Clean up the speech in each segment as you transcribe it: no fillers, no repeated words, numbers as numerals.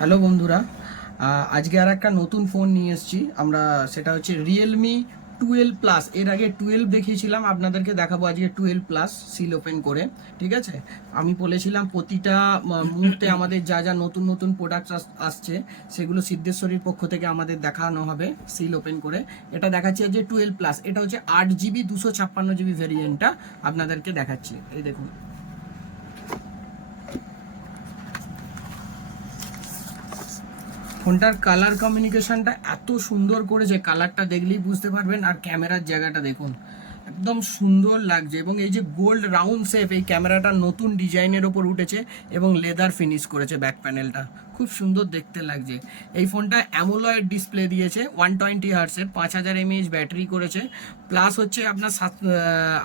Hello বন্ধুরা, আজকে আর একটা নতুন ফোন নিয়ে এসেছি আমরা। সেটা হচ্ছে রিয়েলমি 12 প্লাস। এর আগে 12 দেখিয়েছিলাম, আপনাদেরকে দেখাবো আজকে 12 প্লাস সিল ওপেন করে। ঠিক আছে, আমি বলেছিলাম প্রতিটা মুহূর্তে আমাদের যা যা নতুন নতুন প্রোডাক্ট আসছে সেগুলো সিদ্ধেশ্বরীর পক্ষ থেকে আমাদের দেখানো হবে সিল ওপেন করে। এটা দেখাচ্ছি যে 12 প্লাস, এটা হচ্ছে 8 জিবি 256 জিবি ভেরিয়েন্টটা আপনাদেরকে দেখাচ্ছি। এই দেখুন, ফোনটার কালার কমিউনিকেশনটা এত সুন্দর করেছে, কালারটা দেখলেই বুঝতে পারবেন। আর ক্যামেরার জায়গাটা দেখুন, একদম সুন্দর লাগছে। এবং এই যে গোল্ড রাউন্ড শেপ, এই ক্যামেরাটা নতুন ডিজাইনের ওপর উঠেছে এবং লেদার ফিনিশ করেছে ব্যাক প্যানেলটা, খুব সুন্দর দেখতে লাগছে। এই ফোনটা অ্যামোলয়েড ডিসপ্লে দিয়েছে, 120 হার্টসের, 5000 mAh ব্যাটারি করেছে। প্লাস হচ্ছে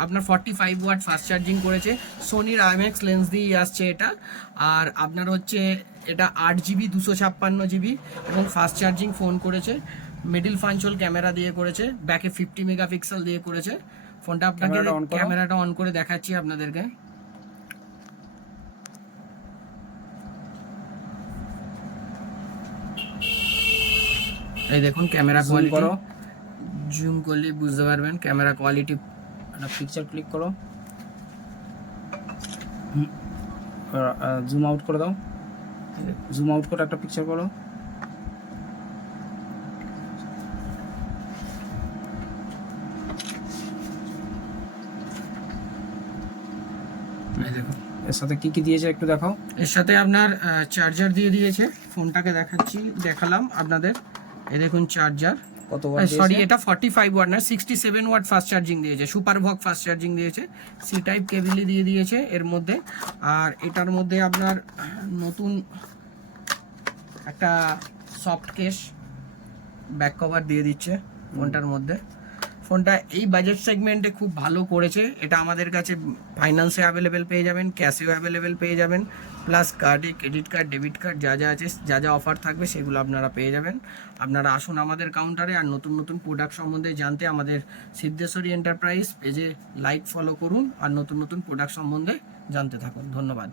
আপনার 45 ওয়াট ফাস্ট চার্জিং করেছে। সোনির আইম্যাক্স লেন্স দিয়ে আসছে এটা। আর আপনার হচ্ছে এটা 8 জিবি 256 জিবি এবং ফাস্ট চার্জিং ফোন করেছে। মিডিল ফাঞ্চল ক্যামেরা দিয়ে করেছে, ব্যাকে 50 মেগাপিক্সেল দিয়ে করেছে। ফোনটা আপনাকে ক্যামেরাটা অন করে দেখাচ্ছি আপনাদেরকে। এই দেখুন ক্যামেরা কোয়ালিটি, জুম করলে বুঝতে পারবেন ক্যামেরা কোয়ালিটি। একটা পিকচার ক্লিক করো, জুম আউট করে দাও, জুম আউট করে একটা পিকচার করো। এই দেখুন, এর সাথে কি কি দিয়েছে একটু দেখাও। এর সাথে আপনার চার্জার দিয়ে দিয়েছে। ফোনটাকে দেখালাম আপনাদের। এই দেখুন চার্জার, কত ওয়াট সরি এটা 45 ওয়াট না, 67 ওয়াট ফাস্ট চার্জিং দিয়েছে, সুপার ভক ফাস্ট চার্জিং দিয়েছে। সি টাইপ কেবলই দিয়ে দিয়েছে এর মধ্যে। আর এটার মধ্যে আপনার নতুন একটা সফট কেস ব্যাক কভার দিয়ে দিচ্ছে ফোনটার মধ্যে। ফোনটা এই বাজেট সেগমেন্টে খুব ভালো করেছে। এটা আমাদের কাছে ফাইন্যান্সে অ্যাভেলেবেল পেয়ে যাবেন, ক্যাশেও অ্যাভেলেবেল পেয়ে যাবেন, প্লাস কার্ডে, ক্রেডিট কার্ড, ডেবিট কার্ড যা যা আছে, যা যা অফার থাকবে সেগুলো আপনারা পেয়ে যাবেন। আপনারা আসুন আমাদের কাউন্টারে। আর নতুন নতুন প্রোডাক্ট সম্বন্ধে জানতে আমাদের সিদ্ধেশ্বরী এন্টারপ্রাইজ পেজে লাইক ফলো করুন আর নতুন নতুন প্রোডাক্ট সম্বন্ধে জানতে থাকুন। ধন্যবাদ।